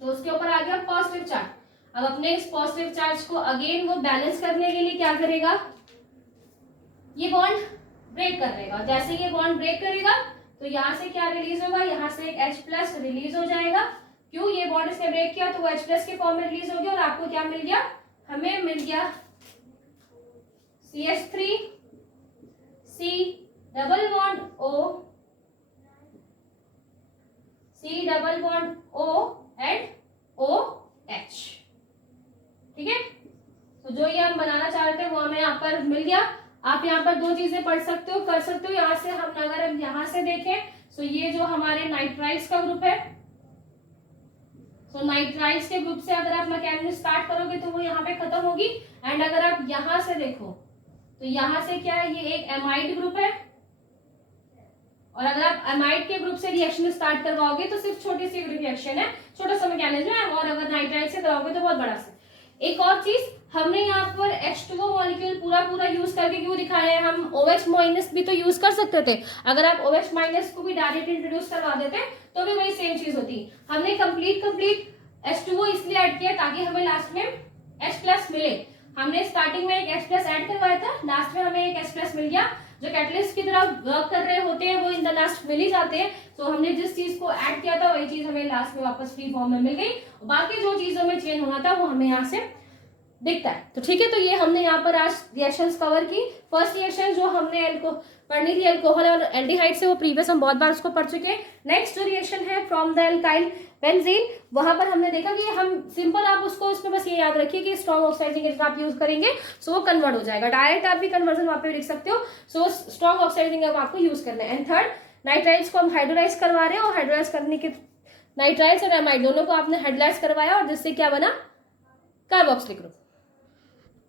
तो उसके ऊपर आ गया पॉजिटिव चार्ज, अब अपने इस पॉजिटिव चार्ज को अगेन वो बैलेंस करने के लिए क्या करेगा, ये बॉन्ड ब्रेक कर देगा, जैसे ये बॉन्ड ब्रेक करेगा तो यहाँ से क्या रिलीज होगा, यहाँ से एक H+ रिलीज हो जाएगा, क्यों, ये बॉन्ड इसने ब्रेक किया तो वो H+ के फॉर्म में रिलीज हो गया, और आपको क्या मिल गया, हमें मिल गया CH3C double bond O, C double bond O and OH। ठीक है, तो जो ये हम बनाना चाह रहे थे वो हमें यहाँ पर मिल गया। आप यहाँ पर दो चीजें पढ़ सकते हो, कर सकते हो। यहाँ से हम अगर हम यहाँ से देखें तो ये जो हमारे नाइट्राइड्स का ग्रुप है, तो नाइट्राइड्स के ग्रुप से अगर आप मैकेनिज्म स्टार्ट करोगे तो वो यहाँ पे खत्म होगी। एंड अगर आप यहाँ से देखो तो यहाँ से क्या है, ये एक एमाइड ग्रुप है, और अगर आप एमाइड के ग्रुप से रिएक्शन स्टार्ट करवाओगे तो सिर्फ छोटी सी रिएक्शन है, छोटा सा मैकेनिज्म है, और अगर नाइट्राइड से कराओगे तो बहुत बड़ा सा। एक और चीज, हमने यहाँ पर H2O मॉलिक्यूल पूरा यूज करके क्यों दिखाया है? हम OH माइनस भी तो यूज कर सकते थे। अगर आप OH माइनस को भी डायरेक्ट इंट्रोड्यूस करवा देते तो भी वही सेम चीज होती। हमने कंप्लीट H2O इसलिए ऐड किया ताकि हमें लास्ट में H प्लस मिले। हमने स्टार्टिंग में एक H प्लस ऐड करवाया था, लास्ट में हमें एक H प्लस मिल गया। जो कैटलिस्ट की तरह वर्क कर रहे होते हैं वो इन द लास्ट मिल ही जाते हैं। तो हमने जिस चीज को ऐड किया था वही चीज हमें लास्ट में वापस फ्री फॉर्म में मिल गई। बाकी जो चीजों में चेंज होना था वो हमें यहाँ से दिखता है। तो ठीक है, तो ये हमने यहाँ पर आज रिएक्शंस कवर की। फर्स्ट रिएक्शन जो हमने पढ़नी थी अल्कोहल और एल्डिहाइड से, वो प्रीवियस हम बहुत बार उसको पढ़ चुके हैं। नेक्स्ट जो रिएक्शन है फ्रॉम द एल्काइल बेंजीन, वहां पर हमने देखा कि हम सिंपल, आप उसको इसमें बस ये याद रखिए कि स्ट्रॉन्ग ऑक्साइडिंग एजेंट आप यूज करेंगे सो वो कन्वर्ट हो जाएगा। डायरेक्ट आप भी कन्वर्जन वहां पे लिख सकते हो। सो स्ट्रॉन्ग ऑक्साइडिंग आपको यूज करना है। एंड थर्ड, नाइट्राइड्स को हम हाइड्रोलाइज करवा रहे हैं, और हाइड्रोलाइज करने के नाइट्राइड्स और एमाइड दोनों को आपने हाइड्रोलाइज करवाया, और जिससे क्या बना? Carboxylic group.